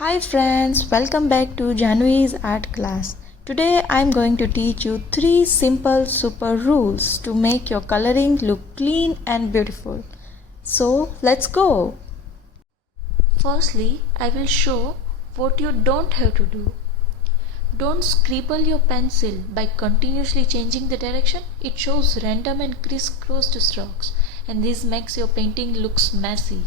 Hi friends, welcome back to Janvi's art class. Today I am going to teach you 3 simple super rules to make your coloring look clean and beautiful. So let's go. Firstly, I will show what you don't have to do. Don't scribble your pencil by continuously changing the direction. It shows random and crisscrossed strokes, and this makes your painting looks messy.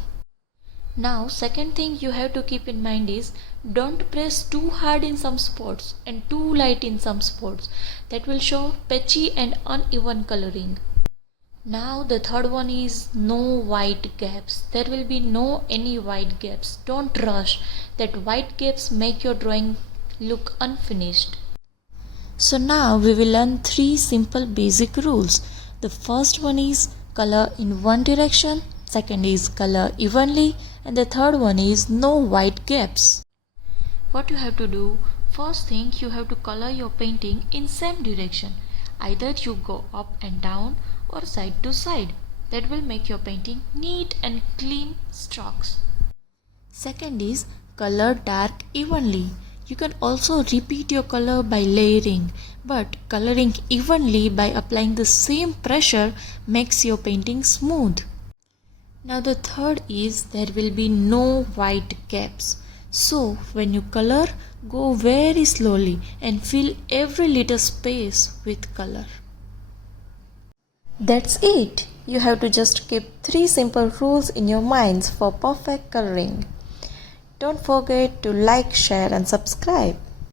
Now, second thing you have to keep in mind is don't press too hard in some spots and too light in some spots. That will show patchy and uneven coloring. Now the third one is no white gaps. There will be no any white gaps. Don't rush. That white gaps make your drawing look unfinished. So now we will learn 3 simple basic rules. The first one is color in one direction, second is color evenly, and the third one is no white gaps. What you have to do, first thing you have to color your painting in same direction. Either you go up and down or side to side. That will make your painting neat and clean strokes. Second is color dark evenly. You can also repeat your color by layering, but coloring evenly by applying the same pressure makes your painting smooth. Now the third is there will be no white gaps. So when you color, go very slowly and fill every little space with color. That's it. You have to just keep 3 simple rules in your minds for perfect coloring. Don't forget to like, share and subscribe.